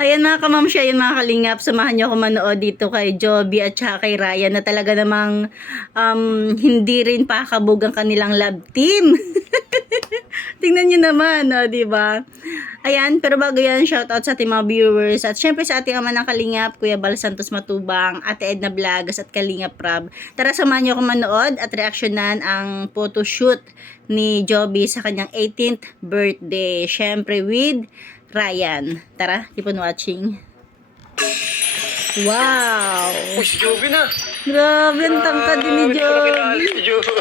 Ayan mga kamamsya, yun mga kalingap, samahan nyo ako manood dito kay Joby at saka kay Ryan na talaga namang hindi rin pakabog ang kanilang love team. Tingnan nyo naman, no, diba? Ayan, pero bago yan, shoutout sa ating mga viewers at syempre sa ating ama ng kalingap, Kuya Bal Santos Matubang, Ate Edna Blagas at Kalingap Rab. Tara, samahan nyo ako manood at reaksyonan ang photoshoot ni Joby sa kanyang 18th birthday. Syempre with Ryan. Tara, keep on watching. Wow! Uy, si Joby na! Grabe, ang tangkad din ni Joby. Si Joby.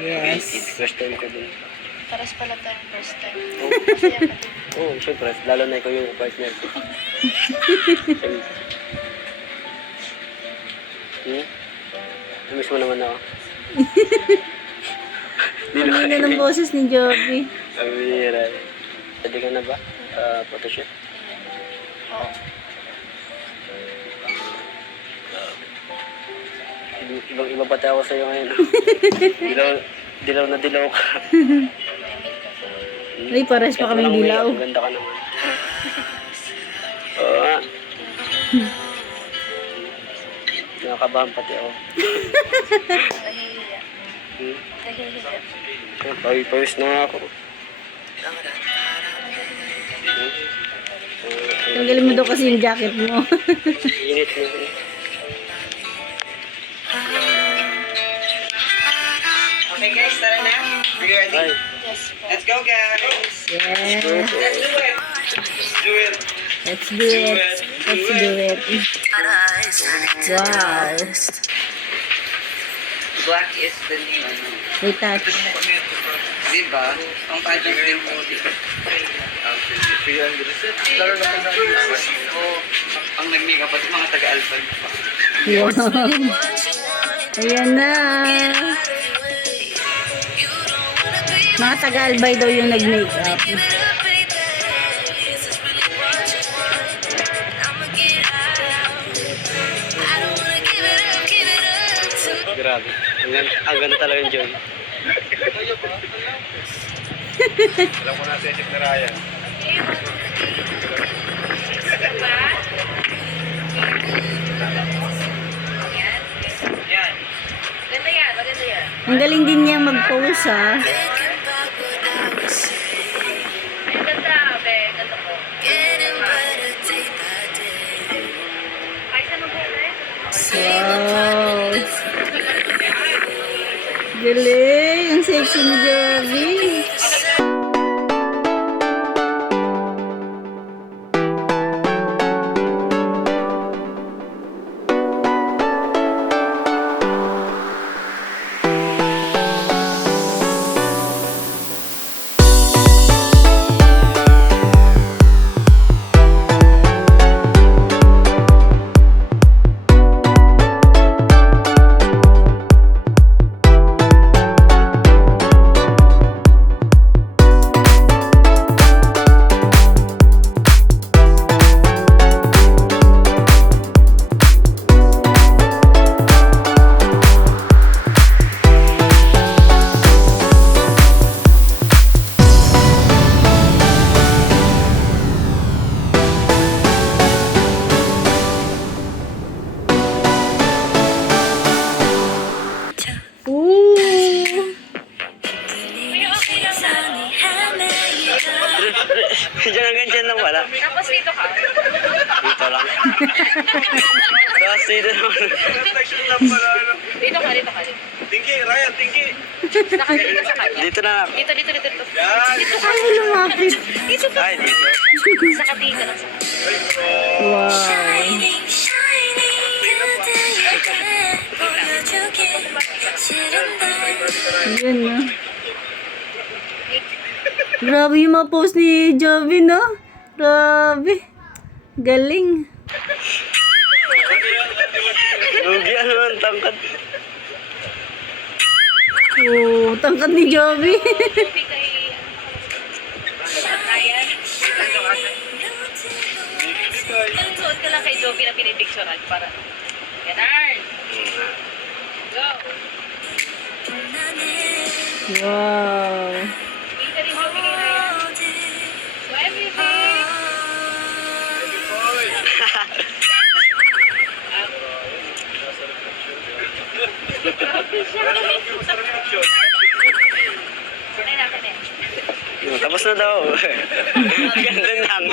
Yes. First time ko din. Paras pala tayong first time. Oo, Masaya pa din. oh, syempre. Lalo na ikaw yung partner. Namiss mo naman ako. Ang ganda ng boses ni Joby. Ang bihira. Pwede ka na ba? Photoshoot? Oo. Ibang-iba pati ako sa'yo ngayon. Dilaw na dilaw ka. Ay, pares pa kaming dilaw. Ganda ka naman. Oo nga. Nakakabahan pati ako. Nahihiya. Nahihiya. Pawis na nga ako. Tanggalin mo daw kasi yung jacket mo. Init mo. Okay guys, tara na. Are you ready? Ay, Yes po. Let's go guys. Yes. Let's do it. Let's do it. Let's do it. Let's do it. Wow. Black is the new. Retouch. Diba? Ang pageant din po. Lalo na pag ang nag-makeup at mga taga-alpha. Wow. Ayan na. Mga taga-albay daw yung nag-makeup. grabe. Ang ganda talaga yung Joy. Alam ko na sa isip na Ryan. Yan. Ganda yan, maganda yan. Ang galing din niya mag-pose, ha. Ang ganda, be. Ganda ko. Ay, saan mo ba? Wow. Galing. Ang sexy ni Joby. Ooh. Diyan hanggang dyan lang wala. Tapos dito ka. Dito lang. Tapos dito naman. Protection lang pala. Ano. Dito ka, dito ka. Tingki, Ryan, tingki. Nakatingin sa kanya. Dito na. Dito, dito, dito, dito. Yan. Ay, lumapit. Dito ka. Ay, dito. Sa katingin ka lang sa Ay, bro. Wow. Yun, no? Grabe yung mga post ni Joby, no? Grabe. Galing. Lugi ano ang tangkad. Oh, tangkad ni Joby. Joby kay... Ryan. Yung suot ka lang kay Joby na pinipicturean para... Ganon. Go. Wow. Kita rin Joby kay Ryan. So everything. Ay, natin eh. Tapos na daw. Ganda lang.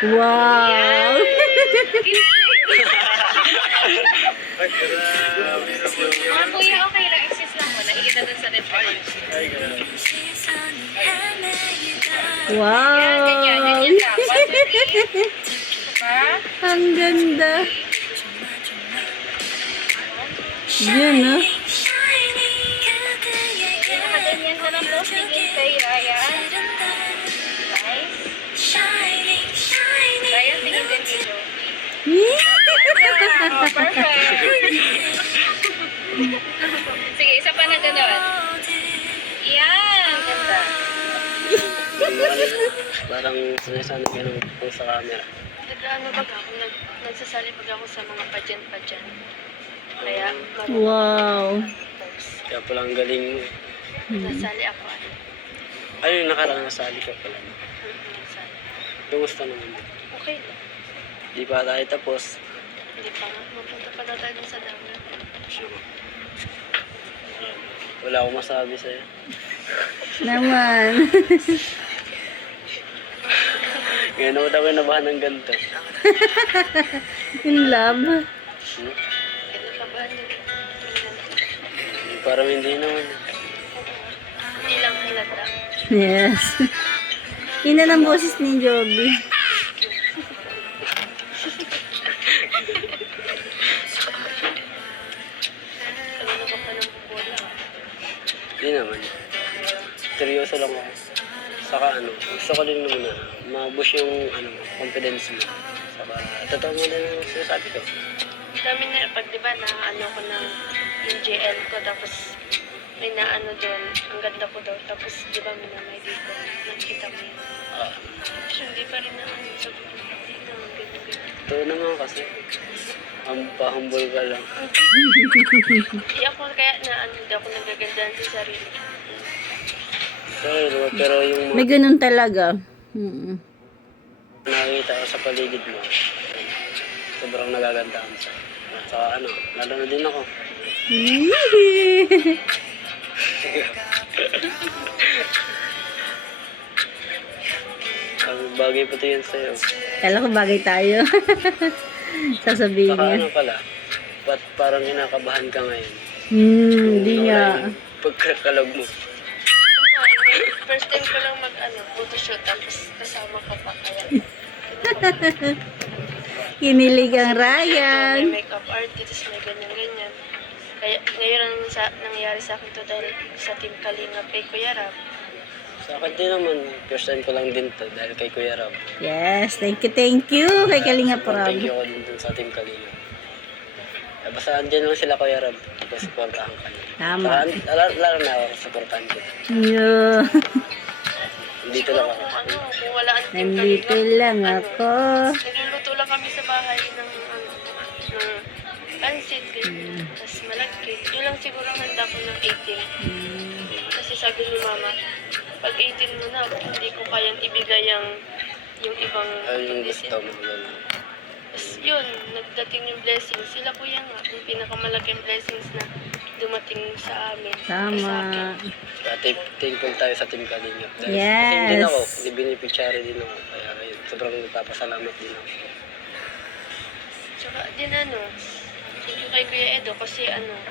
Wow. Mga kuya, okay lang. Exist lang mo. Nakikita dun sa reflection. Wow. Yan, ganyan. Ganyan ka. 1, 2, 3. Diba? Ang ganda. Yan, no? Nakaganyan ka ng posting kay Ryan. Oh, perfect. Sige, isa pa na gano'n. Yan, ganda. Parang sinasanay ka ng sa camera. Ano ba ako, nagsasali pag ako sa mga pageant-pageant. Kaya, Wow. Kaya pala ang galing mo. nasali ako. Ano yung nakaraan nasali ka pala? Nasali. Kumusta naman? Okay lang. Di pa tayo tapos. Hindi pa nga. Mapunta pa na tayo dun sa dagat. Wala akong masabi sa'yo. Naman. Ngayon ako daw nabahan ng ganito. In love. Kinakabahan yun. Parang hindi naman. Hindi lang halata. Yes. Yun na ng boses ni Joby. Kanina ka pa ng bubola. Hindi naman. Seryoso lang ako. Saka gusto ko din naman na ma-boost yung confidence mo. Saka totoo mo din yung sinasabi ko. Dami na, pag diba na ko ng yung JL ko, tapos may naano doon, ang ganda ko daw, tapos diba may dito, nakita mo yun. Ah, Tapos hindi pa rin sabi ko, hindi na, ganyan. ito naman kasi. Ang pahumble ka lang. Hindi ako kaya hindi ako nagagandaan sa sarili. Pero yung May ganun talaga. Mm. nakikita ko sa paligid mo, sobrang nagagandahan sa. Saka lalo na din ako. Ang bagay pati yun sa'yo. Kala ko bagay tayo. Sasabihin Saka niya. pala, ba't parang kinakabahan ka ngayon? Hindi nga. Pagkakalog mo. First time ko lang photoshoot, tapos kasama ka pa kaya. Kinilig ang Ryan. May makeup artist, may ganyan-ganyan. Kaya ngayon ang nangyayari sa akin to dahil sa Team Kalingap kay Kuya Rab. Sa akin din naman, first time ko lang din to dahil kay Kuya Rab. Yes, thank you kay Kalinga Prab. Thank you ko din dun sa Team Kalingap. Basta andyan lang sila Kuya Rab. Tapos supportahan ka niya. Tama. Saka, lalo na ako, supportahan ko. Yeah. Dito lang ako. Kung wala ang Team Nandito Kalingap, lang ako. nagluluto lang kami sa bahay ng pansit, ganyan. Tapos malagkit. Yun lang siguro ang handa ko ng 18. Kasi sabi ni Mama, pag 18 mo na, hindi ko kayang ibigay yung ibang Ayun yung condition. gusto mo. Ganun. Tapos yun, nagdating yung blessings. Sila kuya nga, yung pinakamalaking blessings na dumating sa amin. Sa akin. Tama. Kaya thankful tayo sa Team Kalingap. Dahil Yes. Kasi din ako, binipicture din ako. Kaya ayun, sobrang nagpapasalamat din ako. Tsaka din thank you kay Kuya Edo kasi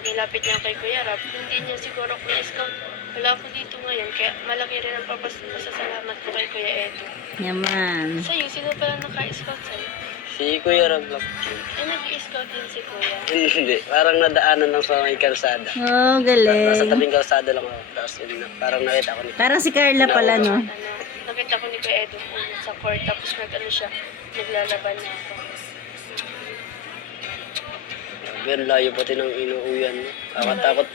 nilapit niya kay Kuya Rab. Hindi niya siguro ako na-scout. Wala ako dito ngayon, kaya malaki rin ang pasasalamat ko kay Kuya Edo. Yaman. Sa'yo, sino pala naka-scout sa'yo? Si Kuya Rab lang. Nag-i-scout din si Kuya. Hindi, parang nadaanan lang sa may kalsada. Oh, Nasa galing. tabing kalsada lang ako. Tapos yun na, parang nakita ko nito. Parang si Carla pala, no? Nakita ko ni Kuya Edo sa court, tapos siya, naglalaban na ako. Yan, layo pati ng inuuyan mo. Nakakatakot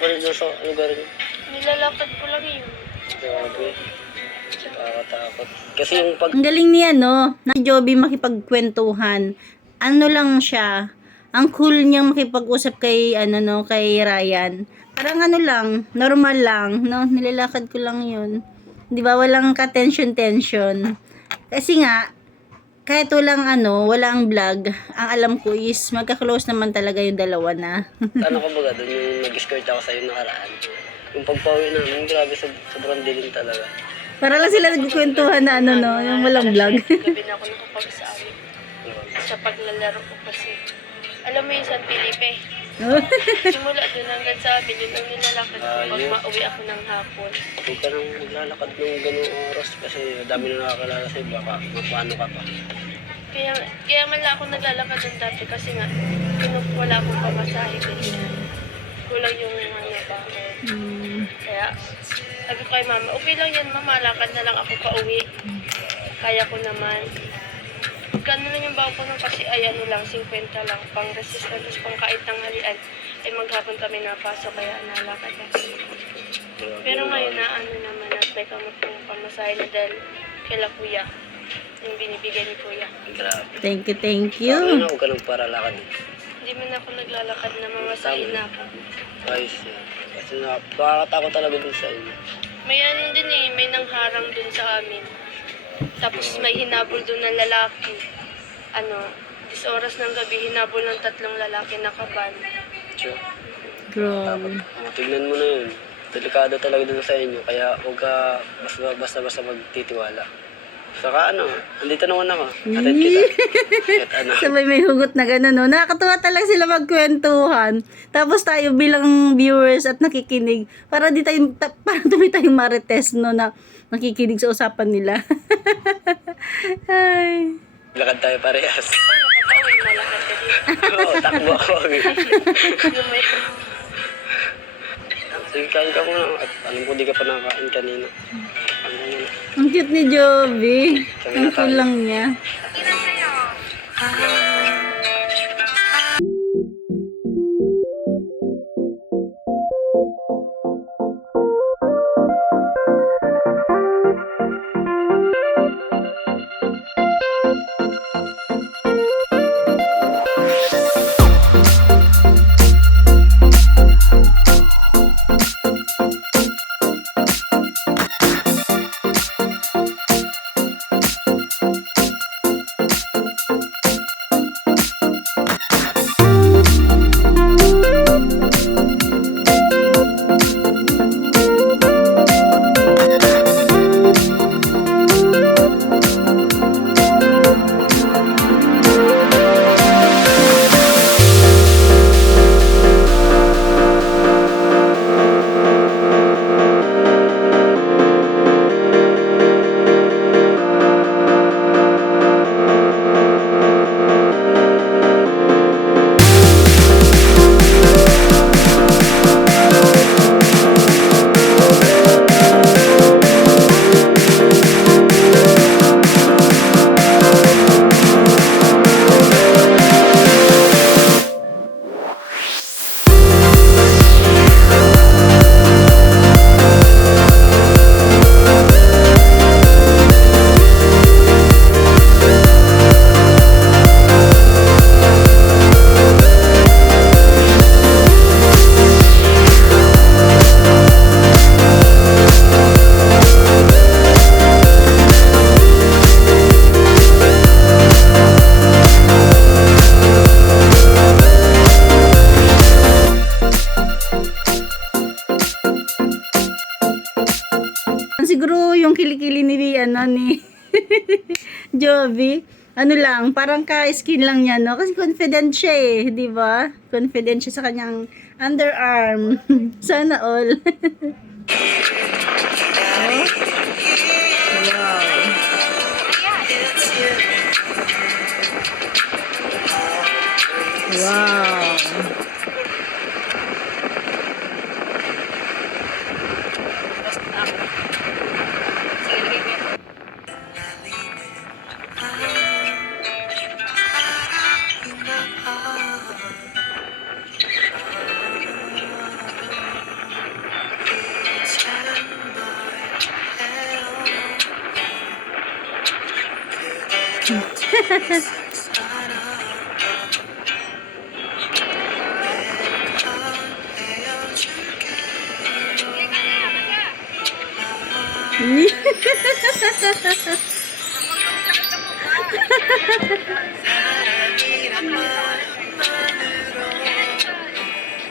pa rin doon sa lugar niyo. Nilalakad ko lang yun. Grabe. Nakakatakot. Kasi yung pag... Ang galing niya, no? Na si Joby makipagkwentuhan. Ano lang siya. Ang cool niyang makipag-usap kay, kay Ryan. Parang lang, normal lang, no? Nilalakad ko lang yun. Di ba? Walang ka-tension-tension. Kasi nga, kahit walang vlog, ang alam ko is magka-close naman talaga yung dalawa na. Ano ka baga doon yung nag-skirt ako sa yung nakaraan. Yung pagpawi namin, grabe, sobrang dilim talaga. Para lang sila nagkukwentuhan na yung walang vlog. Gabi na ako nakapag-sabi. Sa paglalaro ko kasi. Alam mo yung San Felipe? Simula doon hanggang sa amin, yun ang nilalakad ko pag mauwi ako ng hapon. Huwag ka nang maglalakad ng ganung oras kasi dami na nakakalala sa'yo, baka magpaano ka pa. Kaya man lang ako naglalakad ng dati kasi nga, wala akong pamasahe kasi kulang yung bakit. Kaya, sabi ko kay Mama, okay lang yan Mama, lakad na lang ako pa uwi. Kaya ko naman. magkano lang yung bangko nun kasi ay ano lang, 50 lang. Pang resistance, tapos pang kahit tanghalian, ay maghapon kami napasok, kaya nalakad ako. Pero ngayon na ano naman, at may kamot ng pamasahe na dahil kila kuya, yung binibigay ni kuya. Grabe. Thank you, thank Ano you. na huwag ka nang paralakad. Hindi man ako naglalakad na mamasahe na ako. Ayos yan. Kasi nakakatakot talaga din sa inyo. May ano din eh, may nangharang dun sa amin. Tapos may hinabol dun na lalaki. Ano, 10 oras ng gabi, hinabol ng 3 lalaki na kaban. Sure. Grabe. Tignan mo na yun. Delikado talaga din sa inyo. Kaya huwag ka basta-basta magtitiwala. Saka ano, andito naman ako. Atid kita. At ano. Sabay may hugot na gano'n, no? Nakakatuwa talaga sila magkwentuhan. Tapos tayo bilang viewers at nakikinig, para di tayo, para tuloy tayong marites, no, na nakikinig sa usapan nila. Ay. Lakad tayo parehas. Paano ka pa uwi? Malakad ka dito. Oo, takbo ako. Lumay. Sige, kain ka muna. At alam ko di ka pa nakakain kanina. Ano muna. Ang cute ni Joby. Ang kulang niya. Siguro yung kilikili ni Joby, ano lang, parang ka-skin lang niya, no? Kasi confident siya eh, di ba? Confident siya sa kanyang underarm. Sana all. Wow.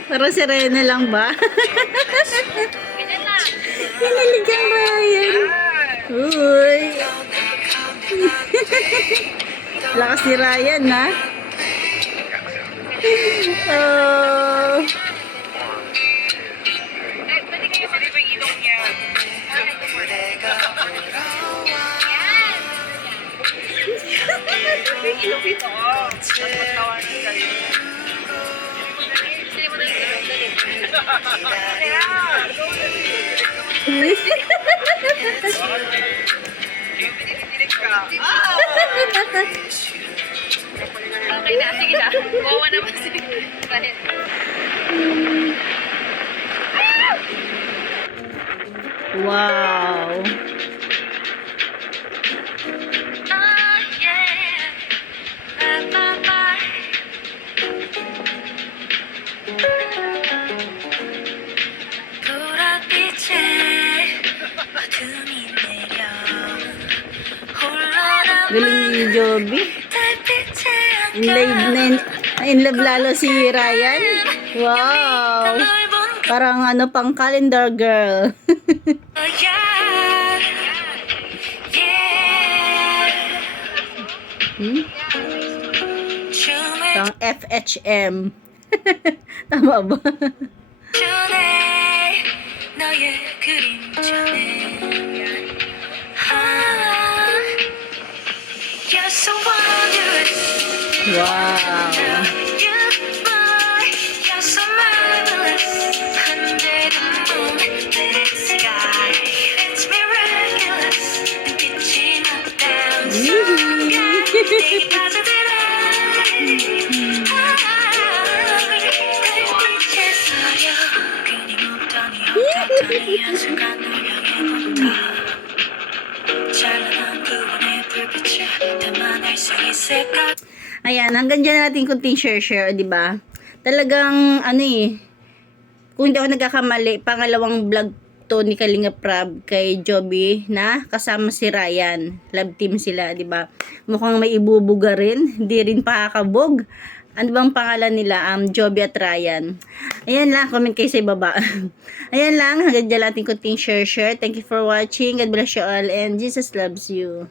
Parang si Rena lang ba? Pinalig ang Ryan. Uy. Lakas ni Ryan, ha? Oh. Okay na, sige na. Wawa naman si Ryan. Wow. Oh, yeah. Bye-bye. 보랏빛에 어둠이 내려 홀로 Galing ni Joby. 달빛에 In love, in love lalo si Ryan. Wow. 널 보는 Parang ano pang calendar girl. 거야. Yeah. Hmm? 춤을 Pang FHM. Tama ba? 추네 너의 그림자네. You're so wondrous. Wow. You're so marvelous. Under the moonlit sky, it's miraculous. 빛이 났다. 내게 빠져들어. 달빛에 서려 끊임없던 이 헛헛한 한순간 널 향해 본다. 찬란한 그분의 불빛을 담아낼 수 있을까? Ayan, hanggang dyan natin kunting share, di ba? Talagang, ano kung hindi ako nagkakamali, pangalawang vlog to ni Kalinga Prab kay Joby na kasama si Ryan. Love team sila, di ba? Mukhang may ibubuga rin, hindi rin pakakabog. Ano bang pangalan nila? Joby at Ryan. Ayan lang, comment kayo sa ibaba. Ayan lang, hanggang dyan natin kunting share. Thank you for watching. God bless you all and Jesus loves you.